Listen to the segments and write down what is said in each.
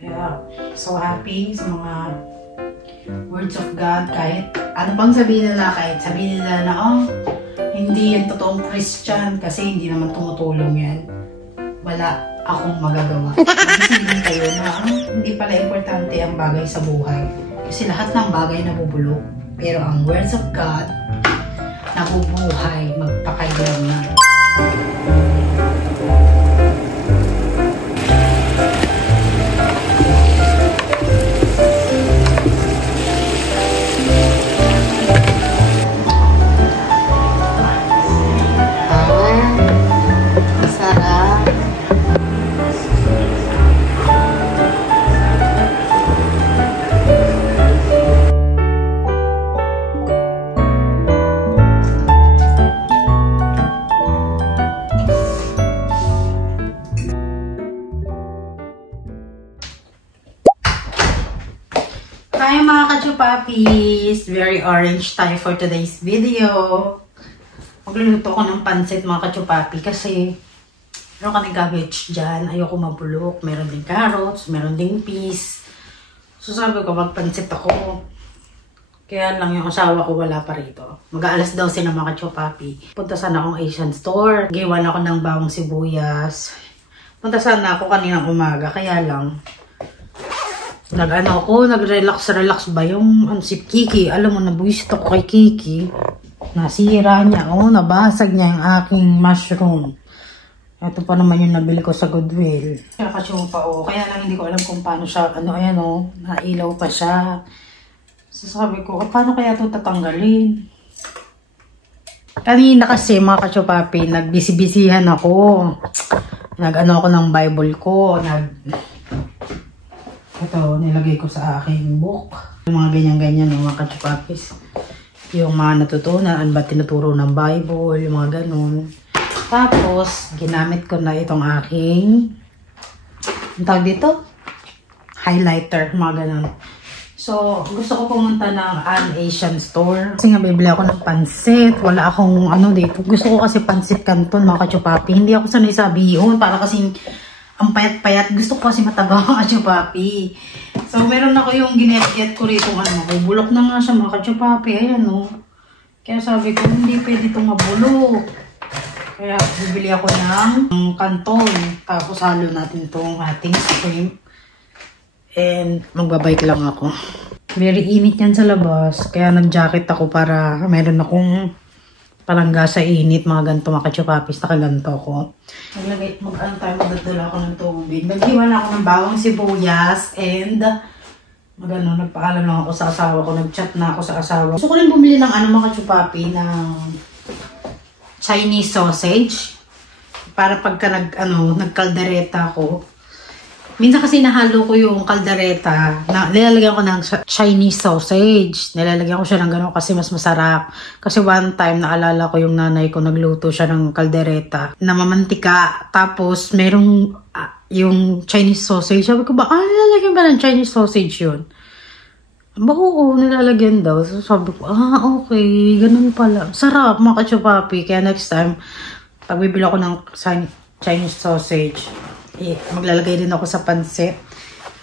Kaya, so happy sa mga words of God. Kahit ano pang sabihin nila, kahit sabihin nila na, oh, hindi yan totoong Christian kasi hindi naman tumutulong yan. Wala akong magagawa. Sabihin kayo na hindi pala importante ang bagay sa buhay. Kasi lahat ng bagay nabubulok. Pero ang words of God, nabubuhay, magpakailan na. Hi mga kachupapis! Very orange tayo for today's video. Magluluto ko ng pansit mga kachupapi kasi meron ka ng cabbage dyan. Ayoko mabulok. Meron din carrots, meron din peas. So sabi ko magpansit ako. Kaya lang yung asawa ko wala pa rito. Mag-aalas 12 na mga kachupapi. Punta sana akong Asian store. Giwan ako ng bawang sibuyas. Punta sana ako kaninang umaga. Kaya lang nag-relax ba yung si Kiki. Alam mo, nabuwisit ako kay Kiki. Nasira niya. Nabasag niya yung aking mushroom. Ito pa naman yung nabili ko sa Goodwill. Kaya lang hindi ko alam kung paano siya, nailaw pa siya. So sabi ko, paano kaya ito tatanggalin? Kanina kasi mga kachupapi, nagbisi-bisihan ako. Nag-ano ako ng Bible ko. Ito, nilagay ko sa aking book. Yung mga ganyan-ganyan, yung mga kachupapis. Yung mga natutunan, ano ba tinuturo ng Bible, yung mga ganun. Tapos, ginamit ko na itong aking, ang tawag dito? Highlighter, mga ganun. So, gusto ko pumunta ng an Asian store. Kasi nga, bibili ako ng pansit. Wala akong, dito. Gusto ko kasi pansit canton, mga kachupapi. Hindi ako sanay sa bihon, para kasing ang payat-payat. Gusto ko kasi mataba ang kachupapi. So, meron ako yung ginet-get ko rito. Bubulok na nga siya mga kachupapi. Ayan, Kaya sabi ko, hindi pwede itong mabulok. Kaya, bibili ako ng kanton. Tapos, halo natin itong ating shrimp. And, magbabike lang ako. Very init yan sa labas. Kaya, nag-jacket ako para meron akong palangga sa init, mga ganito, mga kachupapis, nakaganto ko. Magdadala ako ng tubig. Naghiwan ako ng bawang sibuyas and nagpaalam lang ako sa asawa ko. Nag-chat na ako sa asawa. Gusto ko rin bumili ng mga kachupapi, ng Chinese sausage. Para pagka nagkaldereta ako. Minsan kasi nahalo ko yung kaldereta, nilalagyan ko ng Chinese sausage. Nilalagyan ko siya ng gano'n kasi mas masarap. Kasi one time, naalala ko yung nanay ko, nagluto siya ng kaldereta na mamantika. Tapos, merong yung Chinese sausage. Sabi ko ba, nilalagyan ba ng Chinese sausage yun? Oo, nilalagyan daw. So, sabi ko, okay, ganun pala. Sarap, mga kachupapi. Kaya next time, pagbibili ako ng Chinese sausage, maglalagay din ako sa pansit.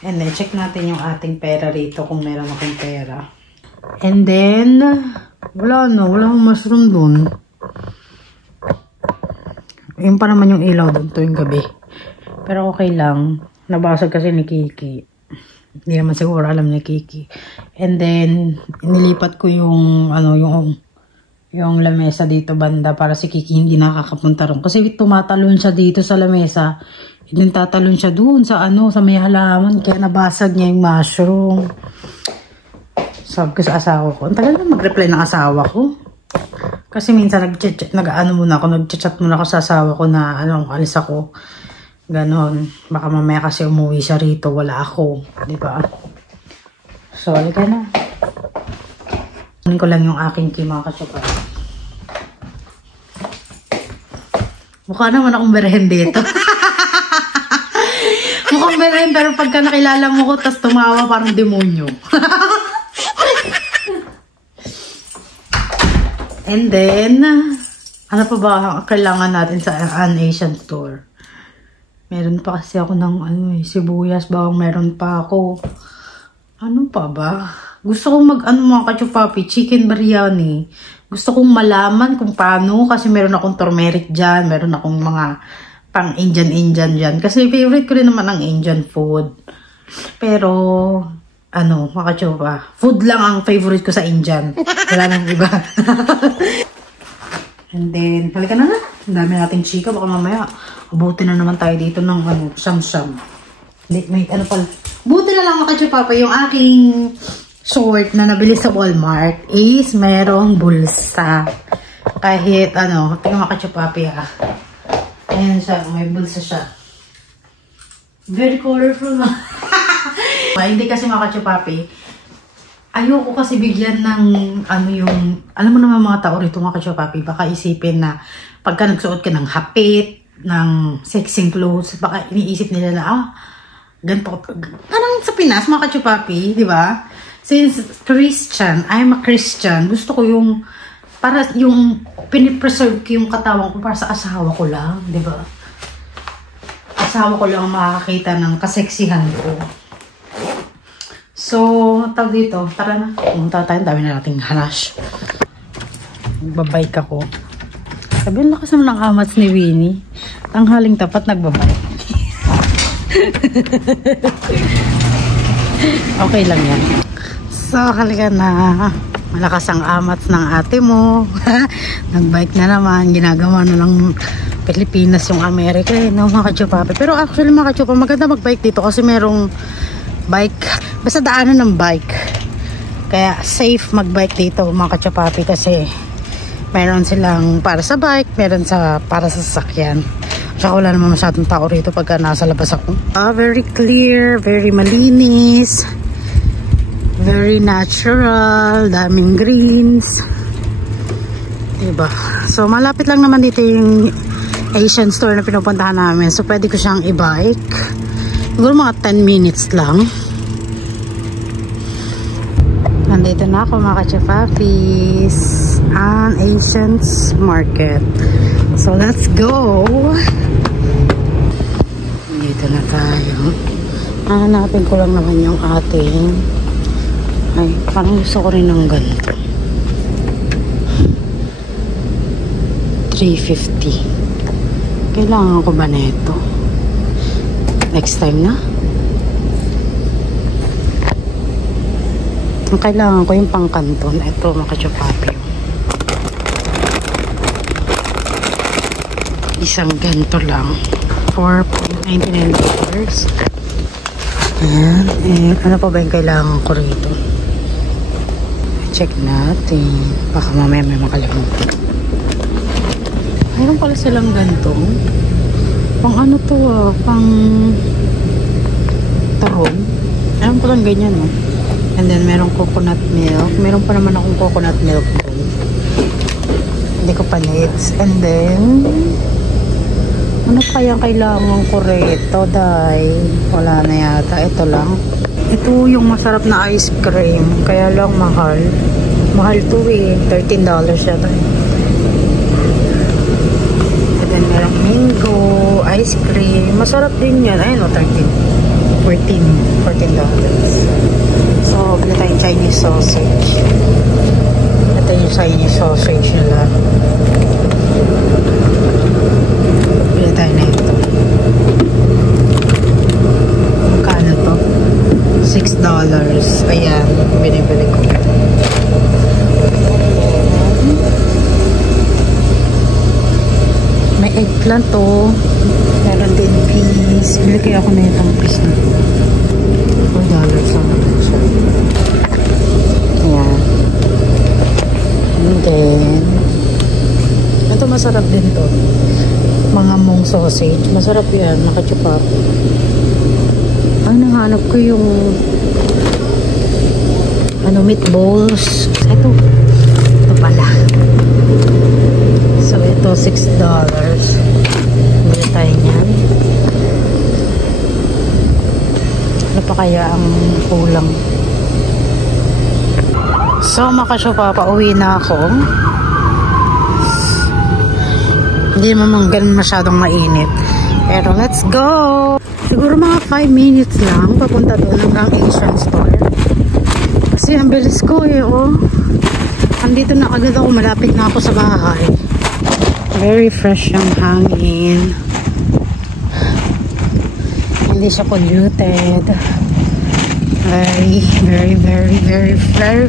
And then, check natin yung ating pera rito kung meron akong pera. And then, wala akong mushroom dun. Yun pa naman yung ilaw dun tuwing gabi. Pero okay lang. Nabasag kasi ni Kiki. Hindi naman siguro alam ni Kiki. And then, nilipat ko yung lamesa dito banda para si Kiki hindi nakakapunta ron. Kasi tumatalon siya dito sa lamesa. Yung tatalon siya doon sa may halaman. Kaya nabasag niya yung mushroom. Sabi ko sa asawa ko. Ang tagal na mag-reply ng asawa ko. Kasi minsan nag-chat muna ako sa asawa ko na alis ako. Ganon. Baka mamaya kasi umuwi siya rito. Wala ako. Diba? So, halika na. Kunin ko lang yung aking mga kachupa. Mukha naman akong berahen dito. Mukhang berahen, pero pagka nakilala mo ko, tas tumawa parang demonyo. And then, ano pa ba kailangan natin sa an Asian store? Meron pa kasi ako ng sibuyas, bawang meron pa ako. Ano pa ba? Gusto kong mga kachupapi, chicken biryani. Gusto kong malaman kung paano kasi meron akong turmeric dyan, meron akong mga pang Indian dyan. Kasi favorite ko rin naman ang Indian food. Pero, mga kachupa, food lang ang favorite ko sa Indian. Wala nang iba. And then, halika na. Ang dami nating chika. Baka mamaya, abutin na naman tayo dito ng sam-sam. Buti na lang mga katsupapa, yung aking short na nabili sa Walmart is merong bulsa. Kahit, tingnan mga katsupapi ha. Ayan siya, may bulsa siya. Very colorful na. Hindi kasi mga katsupapi, ayoko kasi bigyan ng alam mo naman mga tao rito mga kachupapi, baka isipin na pagka nagsuot ka ng hapit, ng sexy clothes, baka iniisip nila na, ganito. Parang sa Pinas mga kachupapi, di ba? Since I'm a Christian, gusto ko para yung pinipreserve ko yung katawan ko para sa asawa ko lang, di ba? Asawa ko lang makakakita ng kaseksihan ko. So, tawag dito, tara na. Pumunta tayo, dami na nating hanash. Nagbabike ako. Sabi, ang lakas naman ng amats ni Winnie. Tanghaling tapat, nagbabike. Okay lang yan. So, halika na. Malakas ang amats ng ate mo. Nagbike na naman. Ginagawa na ng Pilipinas yung Amerika. Mga kachupapi. Pero actually, mga kachupa, maganda magbike dito kasi merong bike. Basta daanan ng bike. Kaya safe magbike dito mga kachupapi kasi meron silang para sa bike, meron para sa sasakyan. Tsaka wala naman masyadong tao rito pagka nasa labas ako. Very clear, very malinis, very natural, daming greens. Diba? So malapit lang naman dito yung Asian store na pinupuntahan namin. So pwede ko siyang i-bike. Siguro mga 10 minutes lang. Nandito na ako mga kachapapis ang Asians Market. So let's go! Dito na tayo. Hanapin ko lang naman yung ating parang gusto ko rin ng ganito. 350. Kailangan ko ba nito? Next time na? Ang kailangan ko yung pangkanton. Ito, makachupapi. Isang ganito lang. $4.99. Ayan. Ano pa ba yung kailangan ko rito? Check natin. Baka mamaya may makalimutan. Mayroon pala silang ganito. Pang to pang tarong. Alam ko lang ganyan And then merong coconut milk. Meron pa naman akong coconut milk doon. Hindi ko pa needs. And then ano kaya kailangan ko rito dahil wala na yata. Ito lang. Ito yung masarap na ice cream. Kaya lang mahal. Mahal to $13 yata. And then merong mango ice cream. Masarap din yan. Ayun $14. So, bili tayong Chinese sausage. Ito yung Chinese sausage nila. Bili tayo na ito. Magkano to? $6. Ayan, binibili ko. May eggplant to. Meron din peas. Bili kaya ako na itong peas na to. $4 lang naman siya. Ayan. And then, ito masarap din to. Mga mong sausage. Masarap yan. Nakachupap. Ang nahanap ko yung meatballs. Ito pala. So, ito $6. Bili tayo niyan. Ano pa kaya ang kulang? So, makasyopa, pauwi na ako. Hindi naman ganun masyadong mainit. Pero let's go! Siguro mga 5 minutes lang papunta doon hanggang Asian store. Kasi ang bilis ko eh, oh. Andito na agad ako, malapit na ako sa bahay. Very fresh yung hangin. Hindi siya polluted. Very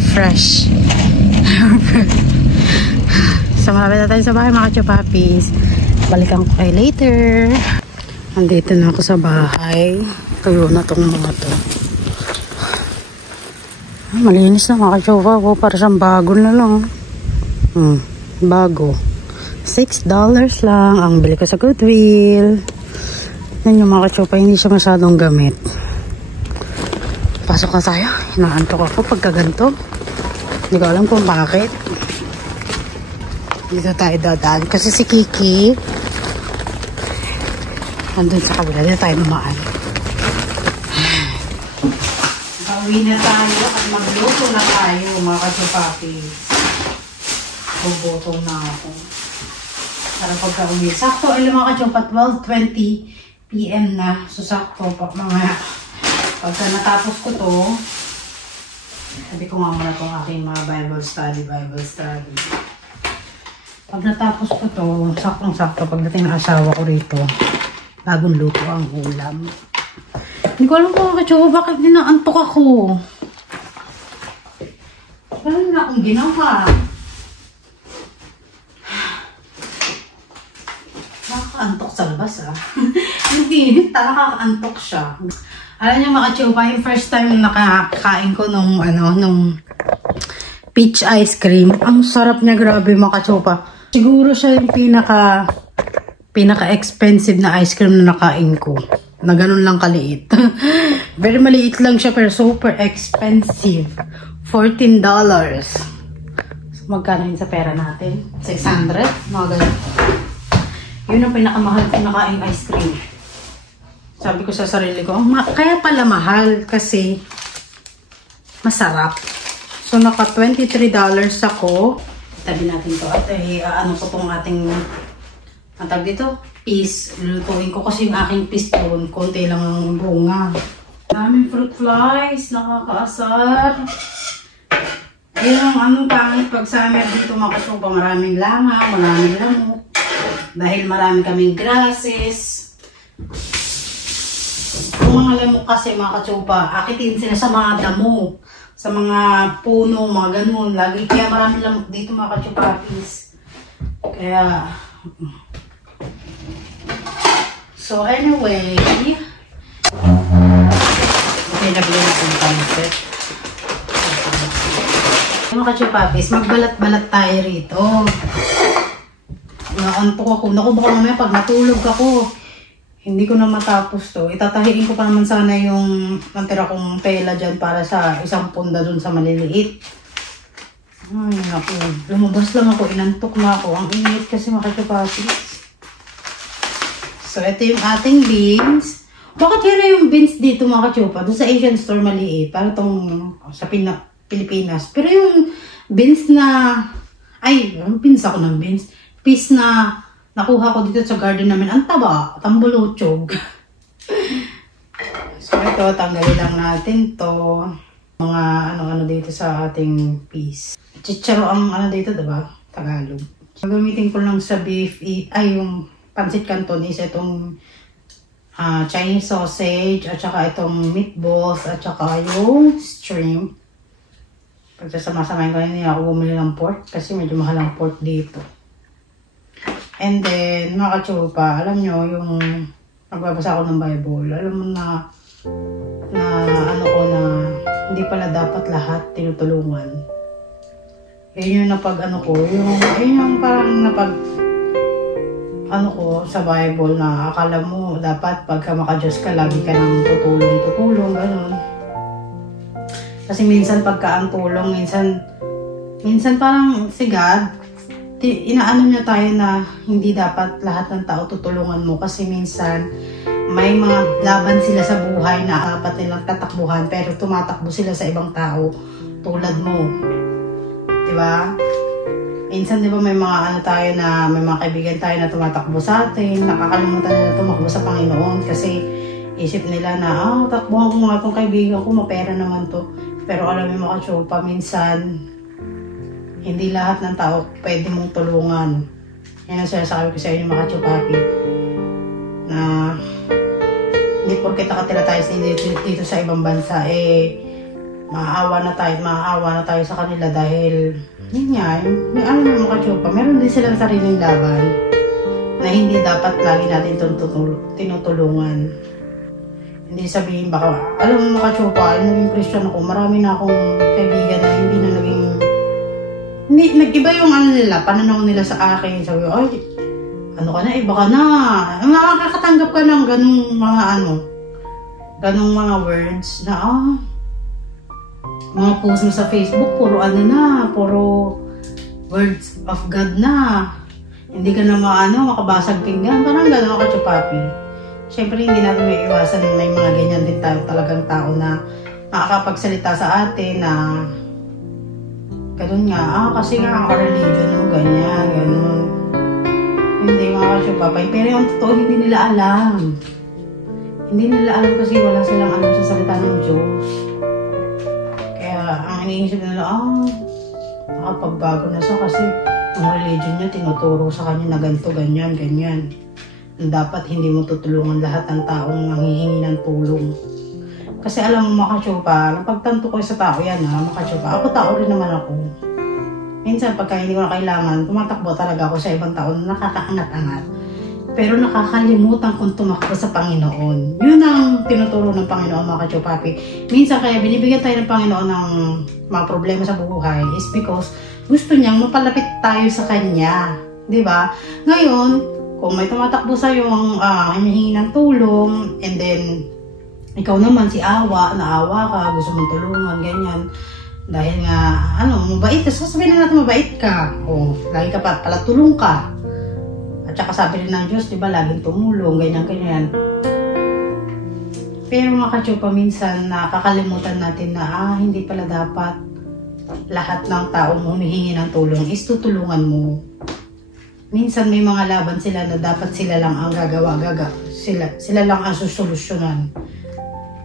fresh. So malapit na tayo sa bahay mga chupapis. Balikan ko kayo later. Andito na ako sa bahay. Tuyo na tong mga to. Malinis na mga chupa ko. Para siyang bago na lang. Bago. $6 lang ang bili ko sa Goodwill. Yan yung mga chupa. Hindi siya masyadong gamit. Pasok na tayo. Hinaantok ako pagkaganto. Hindi ko alam kung bakit. Dito tayo dadaan. Kasi si Kiki andun sa kabila. Dito tayo dumaan. Pauwi na tayo at magluto na tayo mga kachupapis. Bubotong na ako. Para pagka-uwi. Sakto ay mga kachupa 12:20 PM na. So sakto pa mga pagka natapos ko to. Sabi ko nga muna itong aking mga Bible study. Pag natapos ko to, saktong-sakto pagdating ng asawa ko rito. Bagong luto ang ulam. Hindi ko alam kung bakit dinaantok ako. Wala na akong ginawa. Nakakaantok sa labas Hindi, nakakaantok siya. Alam niyo mga chupa, yung first time nakakain ko nung peach ice cream. Ang sarap niya, grabe mga chupa. Siguro siya yung pinaka-expensive na ice cream na nakain ko. Na ganun lang kaliit. Very maliit lang siya pero super expensive. $14. So, magkano yun sa pera natin? 600? Mga ganun. Yun ang pinakamahal ko nakain ice cream. Sabi ko sa sarili ko, kaya pala mahal kasi masarap. So naka $23 ako. Tabi natin to at ano ko tong ating tag dito, peas. Lulutuin ko kasi yung aking peas doon. Konti lang ang bunga. Daming fruit flies. Nakakaasar. Ayun ang anong pangit pag summer dito mga kasupa. Maraming langaw, maraming lamok. Dahil marami kaming grasses. Yung mga lamok kasi mga kasupa, akitin sila sa mga damo. Sa mga puno, mga ganun. Lagi kaya maraming lamok dito mga kachupapis. Kaya so anyway, okay, nabili na itong pancit. Mga kachupapis, magbalat-balat tayo rito. Naantok ako. Naku, baka mamaya pag natulog ako, hindi ko na matapos to. Itatahiin ko pa naman sana yung natira kong tela dyan para sa isang punda dun sa maliliit. Ay, naku. Lumabas lang ako. Inantok na ako. Ang init kasi makikipapis. So, ito yung ating beans. Bakit yan na yung beans dito mga kachupa? Doon sa Asian store maliit. Parang itong sa Pilipinas. Pero yung beans na... Ay, beans ako ng beans. Peas na nakuha ko dito sa garden namin. Ang taba. Tambulutsog. So, ito. Tanggalin lang natin to. Mga ano-ano dito sa ating peas. Chicharo ang ano dito, diba? Tagalog. So, gamitin ko lang sa beef. Ay, yung pancit cantonese. Itong Chinese sausage. At saka itong meatballs. At saka yung shrimp. Pagkasama-samayin ko na ako bumili ng pork. Kasi medyo mahal ang pork dito. And then, mga kachupa, alam nyo, yung nagbabasa ako ng Bible, alam mo na ano ko na hindi pala dapat lahat tinutulungan. Yun yung napag ano ko, yung parang napag ano ko sa Bible na akala mo dapat pagka maka-Diyos ka, lagi ka nang tutulong, gano'n. Kasi minsan pagka ang tulong, minsan parang si God, inaano niya tayo na hindi dapat lahat ng tao tutulungan mo kasi minsan may mga laban sila sa buhay na dapat nilang tatakbuhan pero tumatakbo sila sa ibang tao tulad mo. Diba? Minsan, di ba, may mga ano tayo na, may mga kaibigan tayo na tumatakbo sa atin, nakakalimutan nila tumakbo sa Panginoon kasi isip nila na, takbuhan ko nga itong kaibigan ko, mapera naman to. Pero alam mo mga kachupa, minsan, hindi lahat ng tao pwede mong tulungan. Yan ang sinasabi ko sa inyo mga kachupapi, na hindi porket nakatira tayo dito sa ibang bansa, maawa na tayo sa kanila dahil, yun nga, ano na mga kachupa, meron din silang sariling laban na hindi dapat lagi natin tinutulungan. Hindi sabihin baka, alam mo mga kachupa, naging Christian ako, marami na akong kaibigan na hindi na naging, nag-iba yung ano nila, pananaw nila sa akin. Sabi ko, ay, ano ka na, iba ka na. Makakatanggap ka ng ganung mga words na, mga post mo sa Facebook, puro puro words of God na. Hindi ka na makabasag pinggan, parang gano'n mga kachupapi. Siyempre, hindi natin may iwasan, may mga ganyan din talagang tao na makakapagsalita sa atin na ganun nga, kasi nga ang religion mo, ganyan, ganun. Hindi mga kasyupapay. Pero yung totoo, hindi nila alam. Hindi nila alam kasi wala silang alam sa salita ng Diyos. Kaya, ang iniisip nila, nakapagbago na siya kasi ang religion niya tinuturo sa kanya na ganito, ganyan, ganyan. Dapat hindi mo tutulungan lahat ng taong nanghihingi ng tulong. Kasi alam mo mga kachupa, napagtanto ko sa tao yan mga kachupa, ako tao rin naman ako. Minsan pagka hindi ko na kailangan, tumatakbo talaga ako sa ibang tao na nakakaangat-angat. Pero nakakalimutan kong tumakbo sa Panginoon. Yun ang tinuturo ng Panginoon mga kachupapi. Minsan kaya binibigyan tayo ng Panginoon ng mga problema sa buhay is because gusto niyang mapalapit tayo sa Kanya. Diba? Ngayon, kung may tumatakbo sa'yo ang hinihingi ng tulong, and then, ikaw naman si naawa ka, gusto mong tulungan, ganyan. Dahil nga, mabait ka, sasabihin na natin mabait ka. Lagi ka pala tulong ka. At saka sabi rin ng Diyos, diba, laging tumulong, ganyan, ganyan. Pero mga kachupa, minsan nakakalimutan natin na, hindi pala dapat lahat ng taong humihingi ng tulong is tutulungan mo. Minsan may mga laban sila na dapat sila lang ang gagawa. Sila lang ang susolusyonan.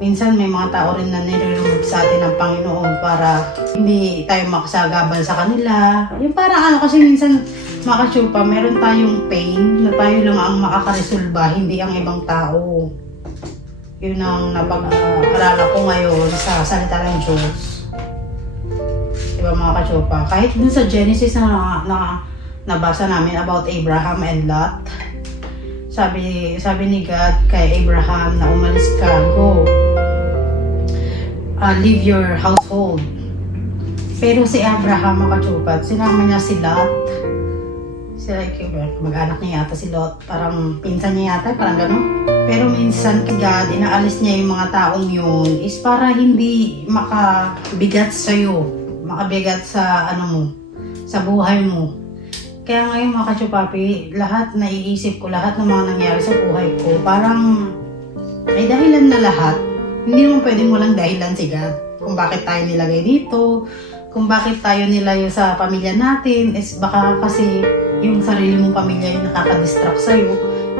Minsan may mga tao rin na nire-remove sa atin ng Panginoon para hindi tayo makasagabal sa kanila. Yung parang kasi minsan mga kachupa, meron tayong pain na tayo lang ang makakaresolba, hindi ang ibang tao. Yun ang napag-arala ko ngayon sa salita ng Diyos. Diba mga kachupa? Kahit dun sa Genesis na nabasa namin about Abraham and Lot. Sabi ni God kay Abraham na umalis ka, go. Leave your household. Pero si Abraham mga kachupat, sinama niya si Lot. Mag-anak niya yata si Lot. Parang pinsan niya yata, parang gano'n. Pero minsan kay God, inaalis niya yung mga taong yun is para hindi makabigat sa'yo. Makabigat sa sa buhay mo. Kaya ngayon mga kachupapi, lahat naiisip ko, lahat ng mga nangyari sa buhay ko, parang may dahilan na lahat. Hindi naman pwedeng walang dahilan si God. Kung bakit tayo nilagay dito, kung bakit tayo nilayo sa pamilya natin, is baka kasi yung sarili mong pamilya yung nakaka-distract sa'yo.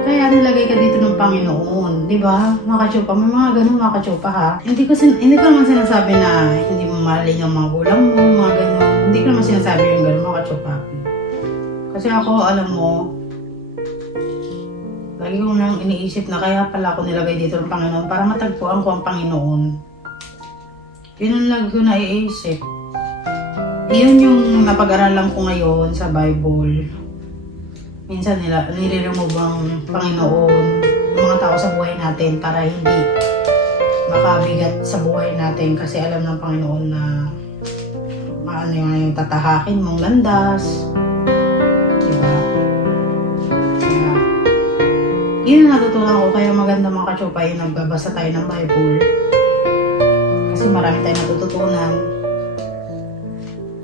Kaya nilagay ka dito ng Panginoon, di ba? Mga kachupa, may mga ganun mga kachupa ha. Hindi ko naman sinasabi na hindi mo mahalin yung mga gulang mo, mga ganun. Hindi ko naman sinasabi yung ganun mga kachupapi. Kasi ako, alam mo, lagi ko nang iniisip na kaya pala ako nilagay dito ng Panginoon para matagpuan ko ang Panginoon. Yun ang lagi ko naiisip. Iyon yung napag-aralan ko ngayon sa Bible. Minsan nire-remove ang Panginoon ng mga tao sa buhay natin para hindi makabigat sa buhay natin kasi alam ng Panginoon na yung tatahakin mong landas. Yun ang natutunan ko, kaya maganda mga kachupa yung nagbabasa tayo ng Bible. Kasi marami tayong natututunan.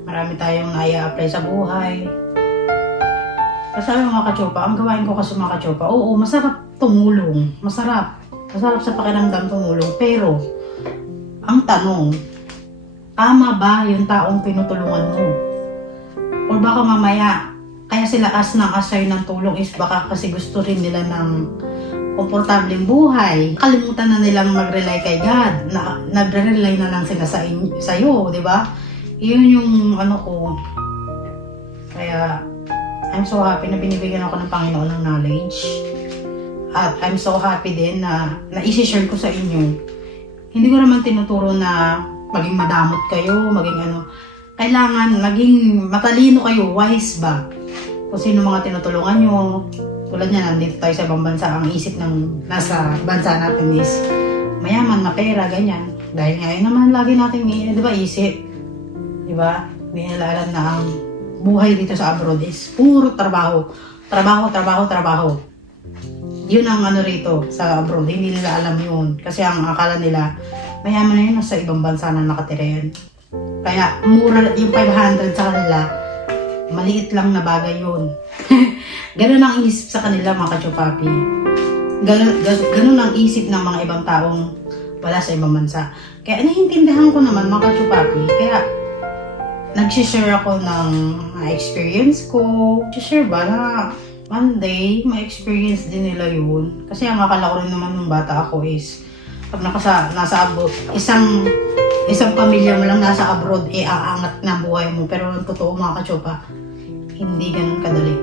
Marami tayong nai-apply sa buhay. Kasi mga kachupa, ang gawain ko kasi mga kachupa, oo, masarap tumulong. Masarap sa pakiramdam tumulong. Pero, ang tanong, tama ba yung taong pinutulungan mo? Or baka mamaya, kaya sila assign ng tulong is baka kasi gusto rin nila ng komportableng buhay. Kalimutan na nilang mag-rely kay God. Nagre-rely na lang sila sa'yo, di ba? Yun yung ano ko. Kaya, I'm so happy na binibigyan ako ng Panginoon ng knowledge. At I'm so happy din na isi-share ko sa inyo. Hindi ko naman tinuturo na maging madamot kayo, maging ano. Kailangan maging matalino kayo, wise ba? Kung sino mga tinutulungan nyo. Tulad niya, nandito tayo sa ibang bansa. Ang isip ng nasa bansa natin is mayaman, mapera, ganyan. Dahil ngayon naman, lagi natin, di ba, isip. Di ba? Hindi nila alam na ang buhay dito sa abroad is puro trabaho. Trabaho, trabaho, trabaho. Yun ang ano rito sa abroad. Hindi nila alam yun. Kasi ang akala nila, mayaman na yun, nasa ibang bansa na nakatira yan. Kaya, mura yung 500 sa kanila, maliit lang na bagay yun. Ganun ang isip sa kanila, mga kachupapi. Ganun ang isip ng mga ibang taong wala sa ibang bansa. Kaya naiintindihan ko naman, mga kachupapi. Kaya nagsishare ako ng experience ko. Nagsishare ba na one day, ma-experience din nila yun. Kasi ang akala ko rin naman nung bata ako is pag nasa abroad, isang pamilya mo lang nasa abroad, aangat na buhay mo. Pero ang totoo, mga kachupa, hindi ganun kadali.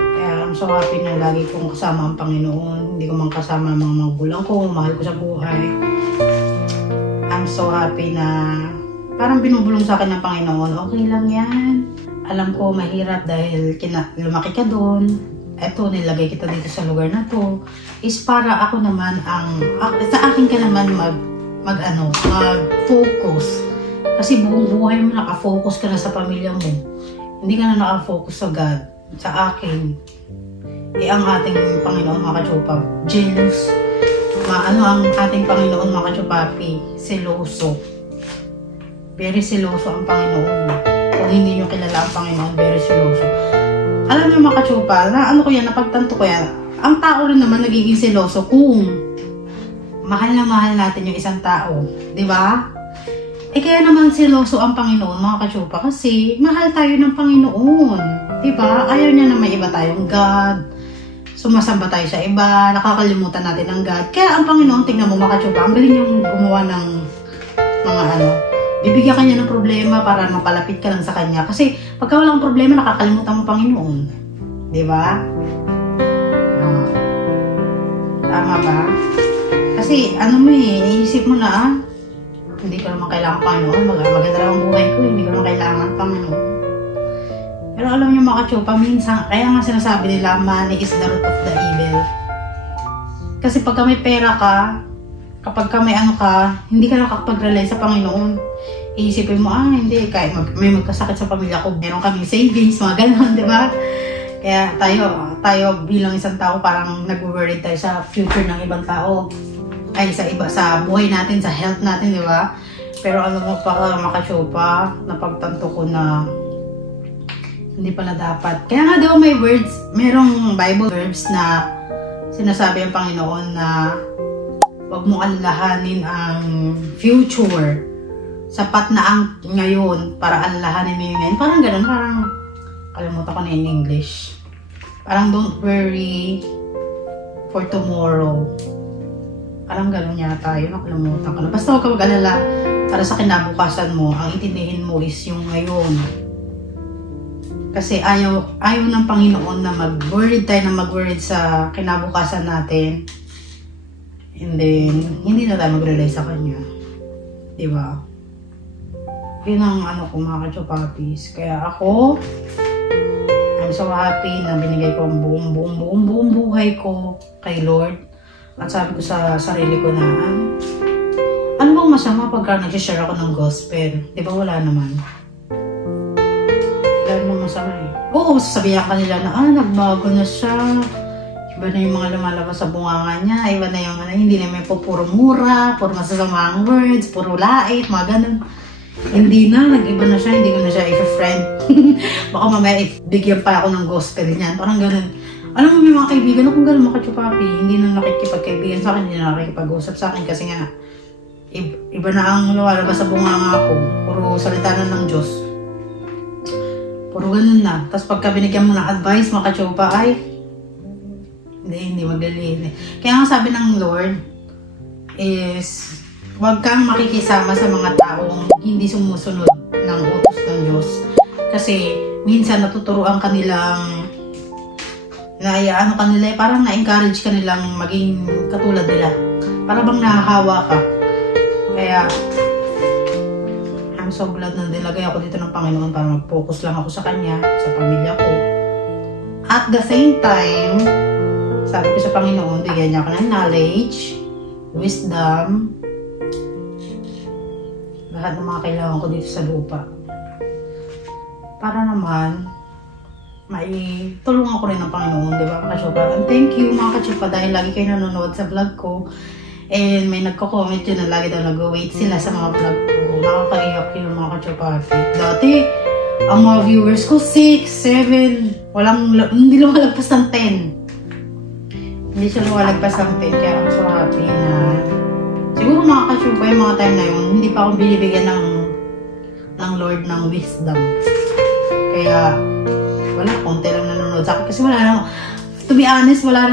Kaya I'm so happy na lagi kong kasama ang Panginoon. Hindi ko man kasama ang mga magulang ko, mahal ko sa buhay. I'm so happy na parang binubulong sa akin ng Panginoon, okay lang yan. Alam ko mahirap dahil lumaki ka doon. Eto, nilagay kita dito sa lugar na to. Is para ako naman sa akin ka naman mag-focus. Kasi buong buhay mo nakafocus ka na sa pamilya mo. Hindi ka na nakafocus sa God, sa akin. Ang ating Panginoon, mga kachupa, jealous. Ang ating Panginoon, mga kachupapi, seloso. Very seloso ang Panginoon. Kung hindi nyo kilala ang Panginoon, very seloso. Alam nyo, mga kachupa, napagtanto ko yan, ang tao rin naman nagiging seloso kung mahal na mahal natin yung isang tao. Di ba? Kaya naman seloso ang Panginoon, mga kachupa, kasi mahal tayo ng Panginoon. Diba? Ayaw niya na may iba tayong God. Sumasamba tayo sa iba. Nakakalimutan natin ang God. Kaya ang Panginoon, tingnan mo, mga kachupa, ang galing yung gumawa ng mga bibigyan ka niya ng problema para mapalapit ka lang sa Kanya. Kasi pagka walang problema, nakakalimutan mo Panginoon. Diba? Tama ba? Kasi iniisip mo na, hindi ko naman kailangan Panginoon. Maganda lang ang buhay ko, hindi ko naman kailangan Panginoon. Pero alam niyo, mga kachupa, minsan, kaya nga sinasabi nila, money is the root of the evil. Kasi pagka may pera ka, kapag ka may hindi ka nakakapag-rely sa Panginoon. Iisipin mo, hindi, kahit may magkasakit sa pamilya ko, meron kaming savings, mga gano'n, di ba? Kaya tayo bilang isang tao, parang nag-worry tayo sa future ng ibang tao. Sa buhay natin, sa health natin, di ba? Pero alam mo pa, makachupa, napagtanto ko na hindi pala dapat. Kaya nga daw merong Bible verbs na sinasabi ang Panginoon na huwag mong alalahanin ang future. Sapat na ang ngayon para alalahanin mo yun. Parang ganun, parang kalimutan ko na in English. Parang don't worry for tomorrow. Parang gano'n yata yun, nakalimutan ko na. Basta huwag ka mag-alala para sa kinabukasan mo. Ang intindihin mo is yung ngayon. Kasi ayaw ng Panginoon na mag-worried tayo na mag-worried sa kinabukasan natin. And then, hindi na tayo mag-rely sa Kanya. Diba? Yun ang ko, mga kachupapis. Kaya ako, I'm so happy na binigay ko ang buong buhay ko kay Lord. At sabi ko sa sarili ko na, ano bang masama pagka nag-share ako ng gospel? Di ba wala naman? Wala namang masama eh. Oo, sasabihan ka nila na, nagbago na siya. Iba na yung mga lumalabas sa bunganga niya. Iba na yung hindi na may puro mura, puro masasamang words, puro lait, mga ganun. Hindi na, nag-iba na siya, hindi ko na siya i-friend. Baka mamaya bigyan pa ako ng gospel niyan. Parang ganun. Alam mo, may mga kaibigan akong gano'n, mga kachupapi, hindi na nakikipagkaibigan sa akin, hindi na nakikipag-usap sa akin kasi nga, iba na ang lumalabas sa bunganga ko. Puro salita na ng Diyos. Puro ganun na. Tapos pagka binigyan mo ng advice, mga kachupa, ay, hindi magalili. Kaya nga sabi ng Lord is, huwag kang makikisama sa mga taong hindi sumusunod ng utos ng Diyos. Kasi, minsan natuturuan kanilang, parang na-encourage kanilang maging katulad nila. Para bang nahahawa ka. Kaya, I'm so glad na nilagay ako dito ng Panginoon para mag-focus lang ako sa Kanya, sa pamilya ko. At the same time, sabi ko sa Panginoon, bigyan niya ako ng knowledge, wisdom, lahat ng mga kailangan ko dito sa lupa. Para naman, tulungan ko rin ng Panginoon, di ba, mga kachupa? And thank you, mga kachupa, dahil lagi kayo nanonood sa vlog ko. And may nagko-comment yun na lagi daw nag-wait sila sa mga vlog ko. Nakakaiyak yung mga kachupa. Dati, ang mga viewers ko, 6, 7, hindi lumalagpas ng 10. Hindi siya lumalagpas ng 10, kaya I'm so happy na siguro mga kachupa, yung mga time na yun, hindi pa ako binibigyan ng Lord ng wisdom. Kaya, konti lang nanonood sa akin. Kasi to be honest, wala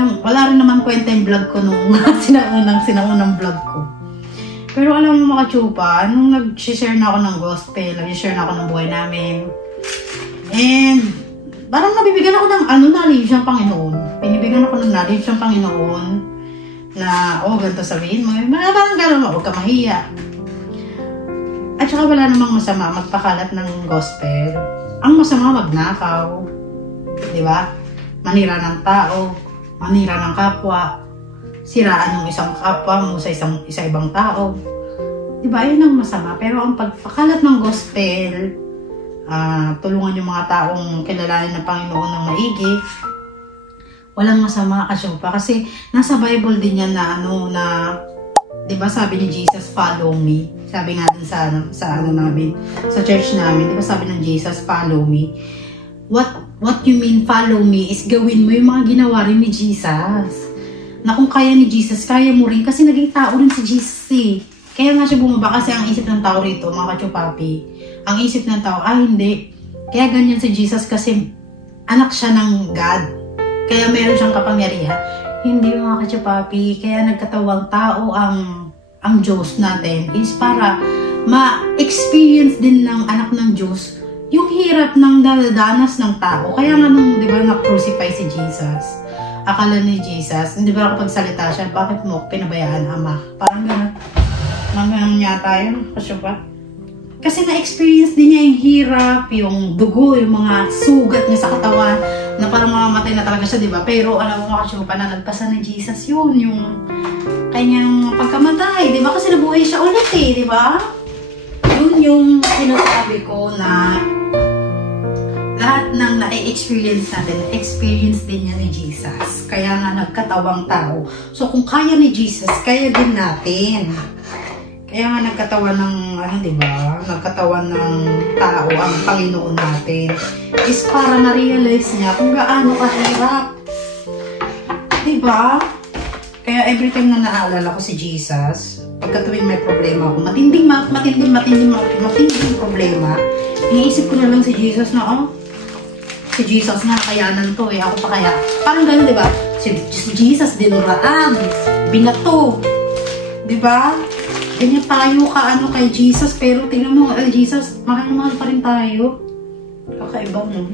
rin naman kwenta yung vlog ko nung sinaunang vlog ko. Pero alam mo mga chupa, nung nag-share na ako ng gospel, nag-share na ako ng buhay namin, and parang nabibigyan ako ng knowledge ng Panginoon. Pinibigyan ako ng knowledge ng Panginoon na, ganito sabihin mo. Parang gano'n, huwag ka mahiya. At saka wala namang masama magpakalat ng gospel. Ang masama magnakaw. Diba? Manira ng tao, manira ng kapwa, siraan yung isang kapwa mo sa ibang tao. Diba? Yun ang masama. Pero ang pagpakalat ng gospel, tulungan yung mga taong kilalanin ng Panginoon ng maigi, walang masama kasyupa. Kasi nasa Bible din yan na diba sabi ni Jesus, follow me. Sabi nga din sa church namin, diba sabi ng Jesus, follow me. What you mean follow me is gawin mo yung mga ginawa rin ni Jesus. Na kung kaya ni Jesus, kaya mo rin. Kasi naging tao rin si Jesus eh. Kaya nga siya bumaba kasi ang isip ng tao rito, mga kachupapi. Ang isip ng tao, hindi. Kaya ganyan si Jesus kasi anak siya ng God. Kaya meron siyang kapangyarihan. Hindi mga kachupapi. Kaya nagkatawang tao ang Diyos natin is para ma-experience din ng anak ng Diyos yung hirap ng daladanas ng tao. Kaya nga nung, di ba, na-crucify si Jesus, akala ni Jesus, hindi ba kapag salita siya, bakit mo pinabayaan, Ama? Parang gano'n. Ganun yata yun, kasyupa. Kasi na-experience din niya yung hirap, yung dugo, yung mga sugat niya sa katawan, na parang mamamatay na talaga siya, di ba? Pero alam mo, kasyupa, na nagpasan ni Jesus yun, yung kanyang pagkamatay, di ba? Kasi nabuhay siya ulit eh, di ba? Yun yung sinasabi ko na lahat ng na-experience natin, na-experience din niya ni Jesus. Kaya nga nagkatawang tao. So kung kaya ni Jesus, kaya din natin. Kaya nga nagkatawan ng, diba? Nagkatawan ng tao ang Panginoon natin. Is para na-realize niya kung gaano kahirap. Diba? Kaya every time na naalala ko si Jesus, pagka tuwing may problema ako, matinding problema, iniisip ko na lang si Jesus na, si Jesus na kayanan to eh, ako pa kaya. Parang gano'n, diba? Si Jesus dinuraan, binato. Diba? Ganyan tayo kay Jesus, pero tingnan mo, Jesus, mahal pa rin tayo. Kakaiba mo.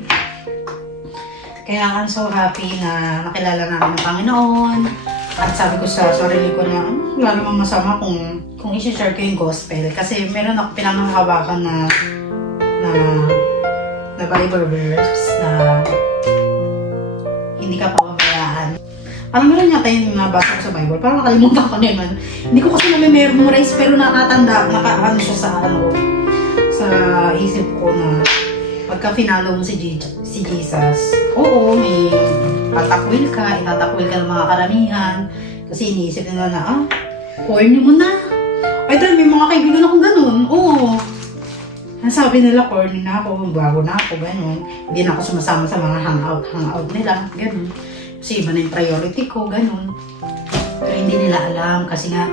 Kaya I'm so happy na nakilala namin ng Panginoon. At sabi ko sa sarili ko na, wala namang masama kung i-share ko yung gospel. Kasi meron ako pinanghahawakan na Bible verse na hindi ka pababayaan. Parang meron yata yung nabasa ko sa Bible. Parang nakalimutan ko na yun. Hindi ko kasi na-memorize pero nakatanda, nakaano siya sa isip ko na pagka finalo mo si Jesus, oo, may itatakwil ka ng mga karamihan. Kasi iniisip nila na, corny mo na. Ay, dahil may mga kaibigan akong ganun. Oo. Nasabi nila, corny na ako, bago na ako, ganun. Hindi na ako sumasama sa mga hangout nila, ganun. Kasi iba na yung priority ko, ganun. Pero hindi nila alam kasi nga,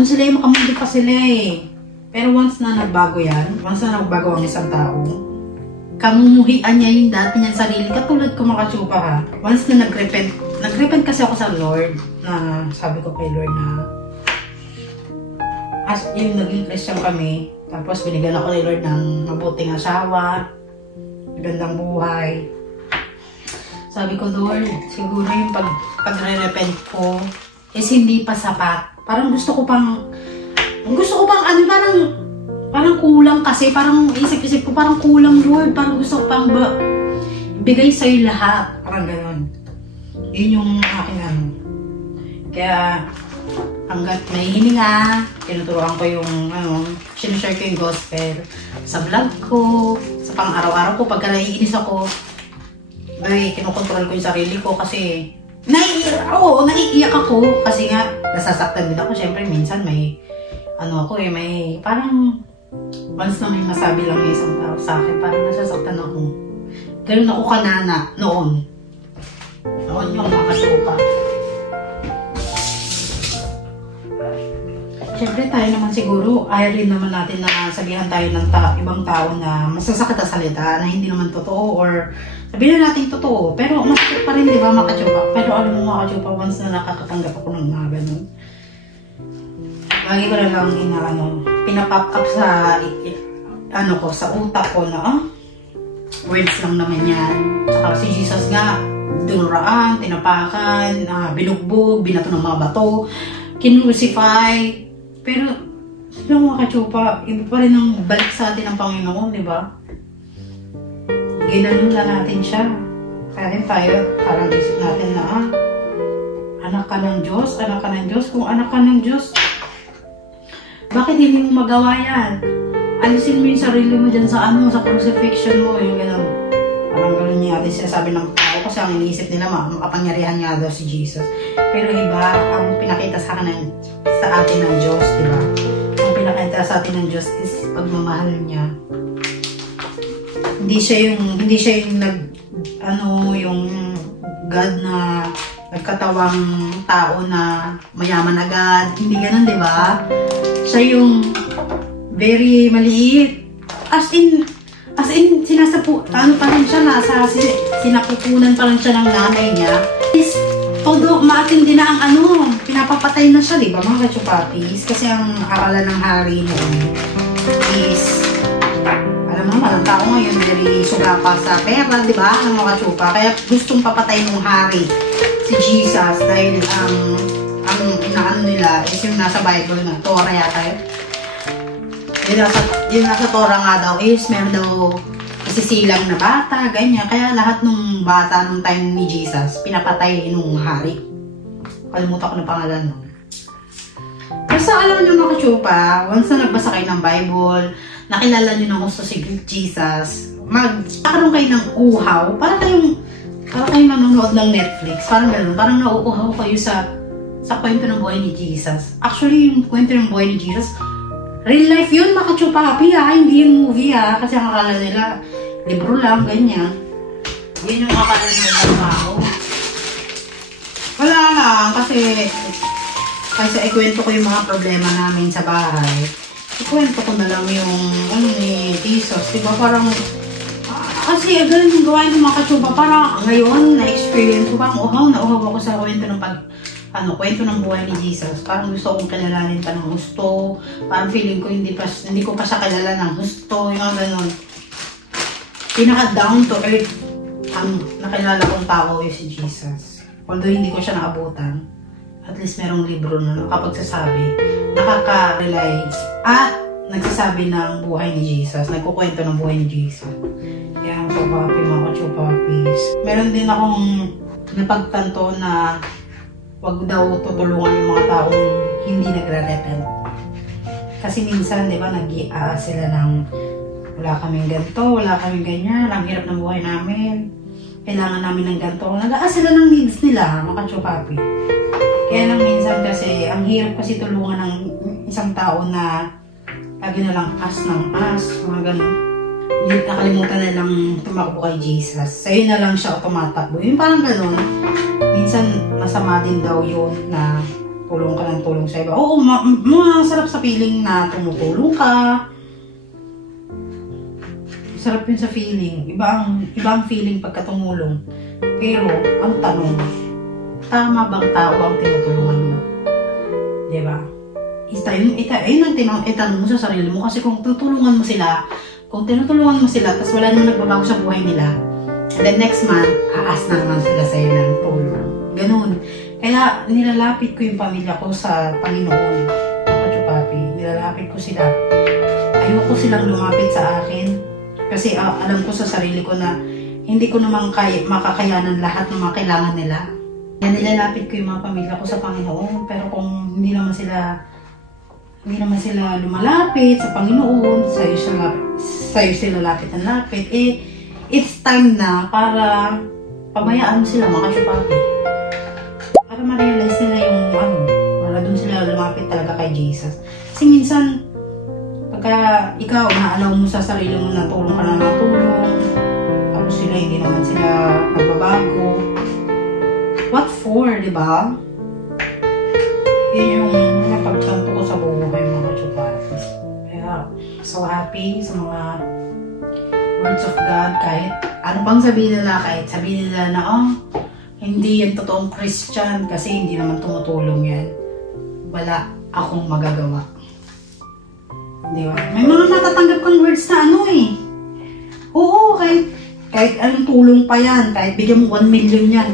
sila yung makamundi pa sila eh. Pero once na nagbago yan, once na nagbago ang isang tao, kamumuhian niya yung dati niyang sarili. Katulad ko mga chupa ha. Once na nag-repent kasi ako sa Lord, na sabi ko kay Lord na, as yung naging Christian kami, tapos binigyan ako ni Lord ng mabuting asawa, magandang buhay. Sabi ko, Lord, siguro yung pag-repent ko is hindi pa sapat. Parang gusto ko pang ano, parang kulang kasi, parang isip-isip ko, parang kulang, Lord, parang gusto ko pang bigay sa'yo lahat, parang gano'n. Yun yung aking ano. Kaya, hanggat may hininga, tinuturuan ko yung, sinishare ko yung gospel sa vlog ko, sa pang-araw-araw ko, pagka naiinis ako, kinukontrol ko yung sarili ko kasi, naiiyak ako kasi nga, nasasaktan din ako. Siyempre, minsan may, may parang, once na may masabi lang may isang tao sa akin, parang nasasaktan ako. Ganun ako kanana, noon. Noon yung mga chupa. Siyempre, tayo naman siguro, ayaw rin naman natin na sabihan tayo ng ibang tao na masasakit ang salita, na hindi naman totoo, or sabihin na natin totoo. Pero masakit pa rin, di ba, mga kachupa? Pero alam mo mga kachupa, once na nakakatanggap ako ng mga ganun, lagi ko na lang pinapop up sa sa utak ko na words lang naman yan. Saka si Jesus nga, dinuraan, tinapakan, binugbog, binato ng mga bato, kinrucify. Pero yung mga kachupa, iba pa rin ang balik sa atin ng Panginoon, di ba? Ginanon na natin siya. Kaya rin tayo, parang isip natin na anak ka ng Diyos, anak ka ng Diyos. Kung anak ka ng Diyos, bakit hindi mo magawa yan? Alisin mo yung sarili mo dyan sa sa crucifixion mo, yung gano'n. Parang gano'n niya atin sinasabi ng tao kasi ang iniisip nila, makapangyarihan nga daw si Jesus. Pero iba, ang pinakita sa atin ng Diyos, di ba? Ang pinakita sa atin ng Diyos is pagmamahal niya. Hindi siya yung yung God na nagkatawang tao na mayaman agad. Hindi ganun, di ba? Siya yung very maliit. As in, pa rin siya, sinapupunan pa lang siya ng nanay niya. Although, maatindi na ang pinapapatay na siya, di ba, mga kachupapis? Kasi ang akala ng hari noon is, alam mo naman, ang tao ngayon, very sugapa sa pera, di ba, ng mga kachupa. Kaya gustong papatay ng hari si Jesus dahil ang inaano nila is yung nasa Bible na Torah yata yun. Yung nasa Torah nga daw is meron daw nasisilang na bata, ganyan. Kaya lahat ng bata nung time ni Jesus, pinapatay nung hari. Kalimutan ko na pangalan nun. Kasi alam nyo mga kachupa, once na nagbasa kayo ng Bible, nakilala nyo ng gusto si Jesus, magkakaroon kayo ng uhaw, para kayong nanonood ng Netflix, parang gano'n, parang nauuhaw kayo sa kwento ng buhay ni Jesus. Actually, yung kwento ng buhay ni Jesus, real life yun, mga kachupapi hindi yung movie kasi ang akala nila, libro lang, ganyan. Yun yung akala nila ng tao. Wala lang, kasi ikwento ko yung mga problema namin sa bahay. Ikwento ko na lang yung ni Jesus. Diba parang, kasi ganun yung gawain ng mga kachupa. Parang ngayon, na-experience ko, parang nauhaw ako sa kwento ng kwento ng buhay ni Jesus. Parang gusto kong kilalanin pa ng gusto. Parang feeling ko hindi ko pa siya kilala ng gusto. Yung ganun. Pinaka down to earth ang nakilala kong tao yung si Jesus. Although hindi ko siya naabutan, at least merong libro na nakapagsasabi, nakaka-relate, at nagsasabi ng buhay ni Jesus, nagkukwento ng buhay ni Jesus. Kaya ang kapapi, mga kachupapis. Meron din akong napagtanto na wag daw tutulungan yung mga taong hindi nagre-repent. Kasi minsan, di ba, sila ng wala kaming ganito, wala kaming ganyan, ang hirap ng buhay namin, kailangan namin ng ganito. Sila ng needs nila, mga kachupapi. Kaya lang minsan kasi, ang hirap kasi tulungan ng isang tao na lagi na lang mga ganun. Hindi nakalimutan na lang tumakbo kay Jesus. Sa'yo na lang siya tumatakbo. Yung parang ganun. Minsan, masama din daw yun na tulong ka ng tulong sa iba. Oo, masarap sa feeling na tumutulong ka. Sarap yun sa feeling. Ibang feeling pagka tumulong. Pero, ang tanong, tama bang tao ang tinutulungan mo? Diba? Ayun ang itanong mo sa sarili mo. Kasi kung tinutulungan mo sila, tapos wala naman nagbabago sa buhay nila, and then next month, aas na naman sila sa'yo ng tulong. Ganun. Kaya nilalapit ko yung pamilya ko sa Panginoon. Papi, nilalapit ko sila. Ayoko silang lumapit sa akin. Kasi alam ko sa sarili ko na hindi ko naman makakayanan lahat ng mga kailangan nila. Kaya nilalapit ko yung mga pamilya ko sa Panginoon. Pero kung hindi naman sila lumalapit sa Panginoon, sa'yo sila lapit ng lapit, it's time na para pabayaan mo sila mga kasyupapi. Para ma-realize nila yung para dun sila lumapit talaga kay Jesus. Kasi minsan, pagka ikaw naalaw mo sa sarili mo na tulong ka na ng tulong, tapos hindi naman sila nagbabago, what for, diba? Yun yung napagsanto ko sa buhay mga kasyupapi. Kaya, so happy sa mga words of God, kahit ano pang sabihin nila na hindi yan totoong Christian kasi hindi naman tumutulong yan. Wala akong magagawa. Di ba? May mga natatanggap kang words na Oo, kahit anong tulong pa yan, kahit bigyan mo 1 million yan.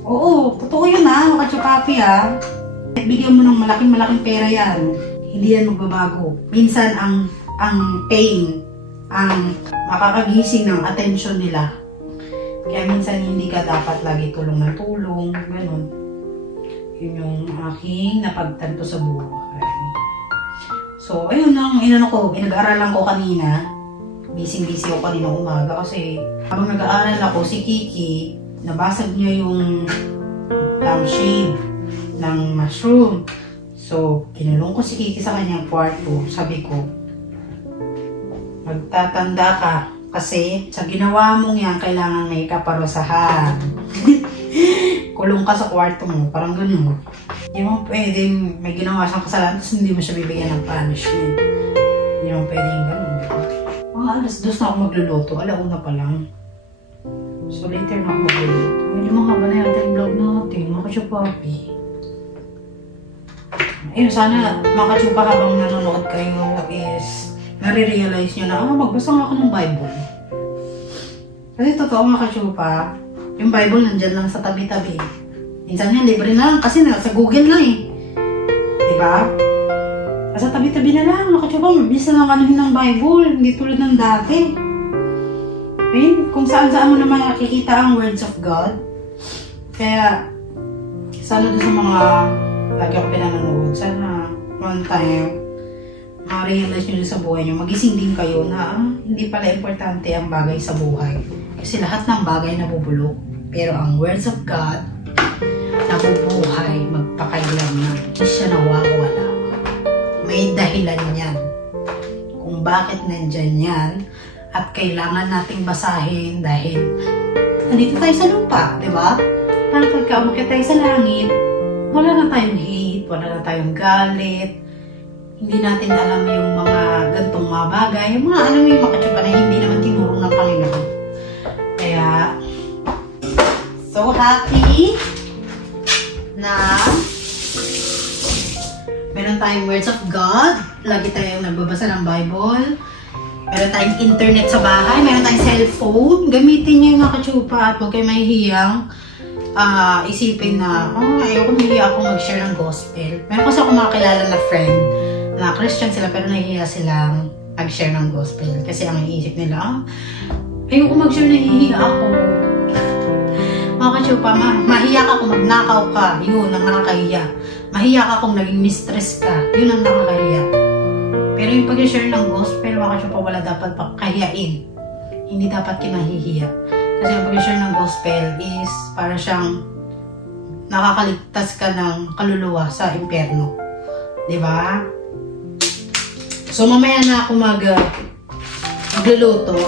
Oo, totoo yun mga kasyupapi Kahit bigyan mo ng malaking pera yan, hindi yan magbabago. Minsan ang pain, ang makakagising ng attention nila. Kaya minsan hindi ka dapat lagi tulong na tulong, ganun. Yun yung aking napagtanto sa buhay. So, ayun ang inag-aaralan ko kanina. Busy ako kanina umaga kasi habang nag-aaral ako, si Kiki, nabasag niya yung lampshade ng mushroom. So, kinulong ko si Kiki sa kanyang kwarto. Sabi ko, magtatanda ka kasi sa ginawa mong yan, kailangan may kaparusahan. Kulong ka sa kwarto mo, parang ganun. Hindi mo pwedeng may ginawa siyang kasalanan tapos hindi mo siya bibigyan ng punishment. Hindi mo pwedeng ganun. Mga alas 2 na ako magluluto, alauna pa lang. So later na ako magluluto. Medyo mahaba na yata yung vlog natin, mga kasyupapi. Ayun, sana mga kasyupa habang nanonood kayo is nare-realize nyo na, magbasa nga ako ng Bible. Kasi totoo mga kasyupa, yung Bible nandyan lang sa tabi-tabi. Minsan yan, libre na lang kasi nasa Google na Diba? Sa tabi-tabi na lang, mga kasyupa, mabilis na lang anuhin ng Bible, hindi tulad ng dati. Ayun, kung saan-saan mo naman nakikita ang words of God. Kaya, sana doon sa mga lagi ako pinanonood, sana one time, ma-realize nyo sa buhay nyo, magising din kayo na hindi pala importante ang bagay sa buhay. Kasi lahat ng bagay nabubulok. Pero ang words of God, nabubuhay, magpakailanman. Hindi siya nawawala. May dahilan yan. Kung bakit nandyan yan, at kailangan nating basahin dahil nandito tayo sa lupa, di ba? Para pagka umakyat tayo sa langit, wala na tayong hate, wala na tayong galit, hindi natin alam yung mga gantong mga bagay, yung mga alam mo yung makatsyopa na hindi naman tinurong ng Panginoon. Kaya, so happy na meron tayong words of God, lagi tayong nagbabasa ng Bible, meron tayong internet sa bahay, meron tayong cellphone, gamitin nyo yung mga katsyopa at huwag kayo mahihiyang isipin na, ayoko mahihiya akong mag-share ng gospel. Meron kasi ako mga kilala na friend na Christian sila pero nahihiya silang mag-share ng gospel. Kasi ang iisip nila, ayoko mag-share, nahihiya ako. Mga katsyopa, mahiya ka kung magnakaw ka, yun ang nakakahiya. Mahiya ka kung naging mistress ka, yun ang nakakahiya. Pero yung pag-share ng gospel, mga katsyopa, wala dapat pakahiyain. Hindi dapat kinahihiya. Kasi yung pag-share ng gospel is para siyang nakakaligtas ka ng kaluluwa sa impyerno. Diba? So, mamaya na ako magluluto.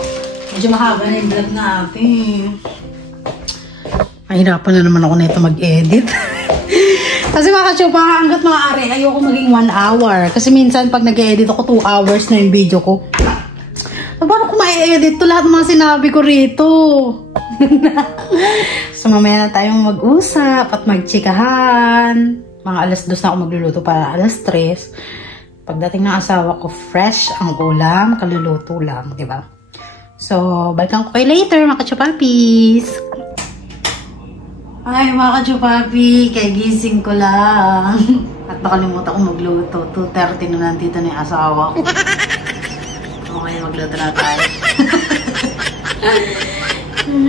Medyo mahaba na yung vlog natin. Mahirapan na naman ako na ito mag-edit. Kasi mga katsyopa, hanggat maaari, ayoko maging 1 hour. Kasi minsan pag nag-edit ako, 2 hours na yung video ko. Paano kung ma-edit to lahat ng mga sinabi ko rito. So, mamaya na tayong mag-usap at magchikahan. Mga alas 2 na ako magluluto para alas 3. Pagdating ng asawa ko, fresh ang ulam, kaluluto lang, di ba? So, balikan ko kayo later, mga kachupapis. Ay, mga kachupapi, kay gising ko lang. At nakalimutan ko magluto. 2:30 na nandito na yung asawa ko. Okay, magluto na tayo.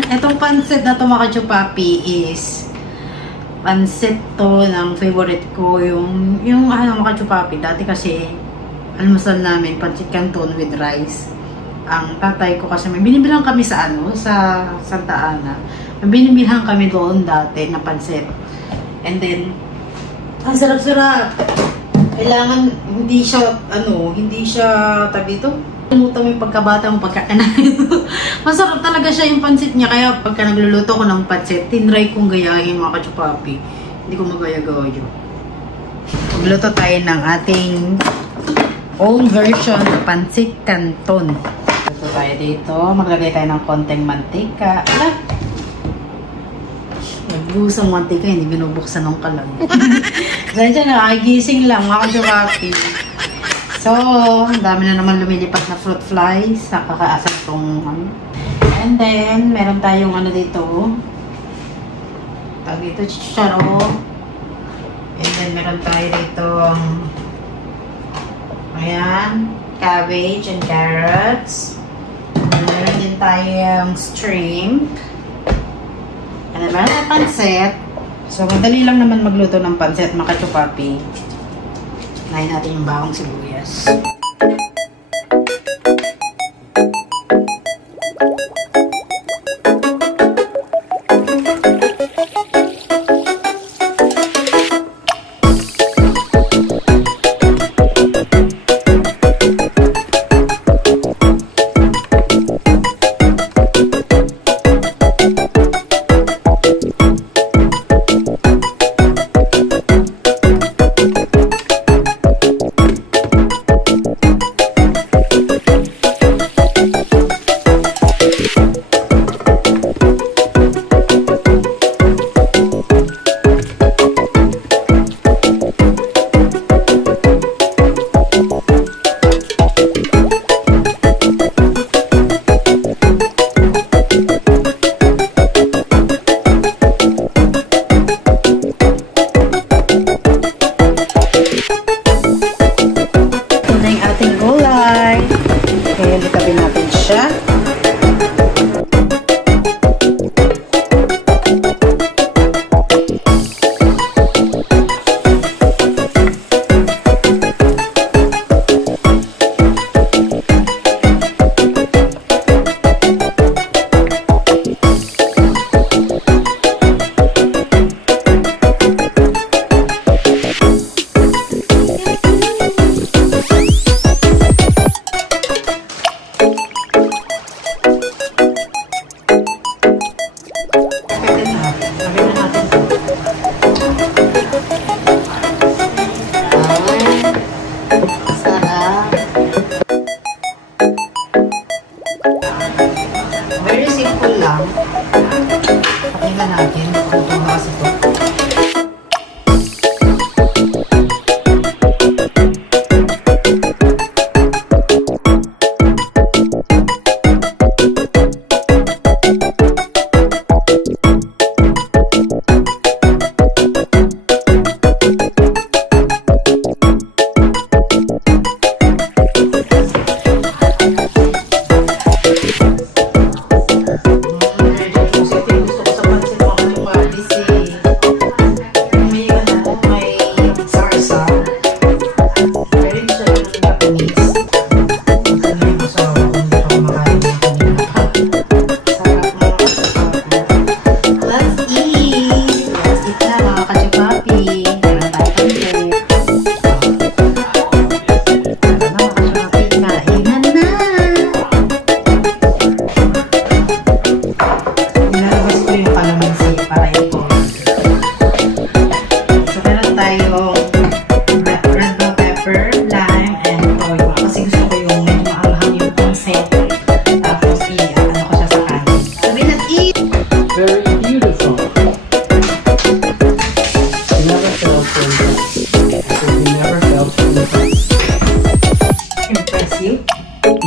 Itong pansit na ito, mga kachupapi, is pansit to ng favorite ko. Yung mga kachupapi, dati kasi almusal namin, pansit canton with rice. Ang tatay ko kasi may binibilang kami sa Santa Ana. May binibilang kami doon dati na pansit. And then, ang sarap-sarap. Kailangan, hindi siya tabi ito. Limutan mo yung pagkabata mo pagkakanahin. Masarap talaga siya yung pansit niya. Kaya pagka nagluluto ko ng pansit, tinry kong gayahin mga kachupapi. Hindi ko magaya-gaya. Magluto tayo ng ating old version na pansit canton. Luto tayo dito. Maglagay tayo ng konting mantika. Nagbusang mantika, hindi binubuksan ng kalan. Dahil dyan, nakagising lang mga kachupapi. So, ang dami na naman lumilipat na fruit flies. Nakakaasap itong And then, meron tayong dito. Tawag dito, chicharo. And then, meron tayo dito ayan, cabbage and carrots. And meron din tayong shrimp. And then, meron tayong pansit. So, madali lang naman magluto ng pansit, mga kachupapi. Nahin natin yung bawang sibuyas.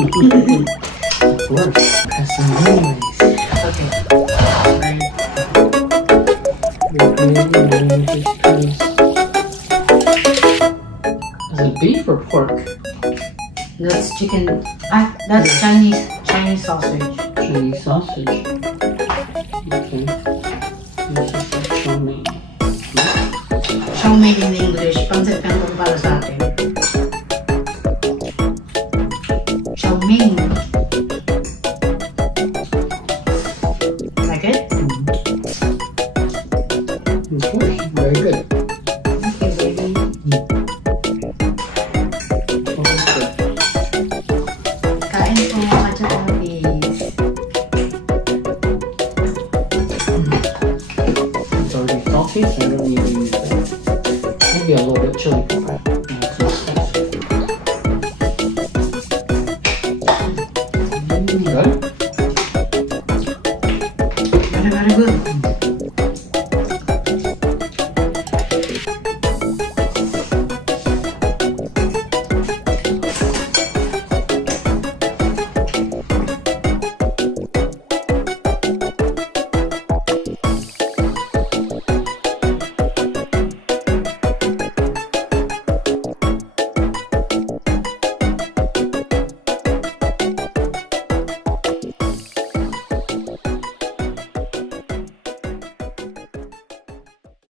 Of course, has some mayonnaise. Okay. Is it beef or pork? That's chicken. That's Chinese sausage. Chinese sausage. Okay. This is like chow mein. Chow mein in English. Pancit canton para sa atin. Chow mein. Like it? Okay, very good. Okay, baby. Kain po mga chapapis. It's already salty, so I don't need to use that. Maybe a little bit chili pepper. Good?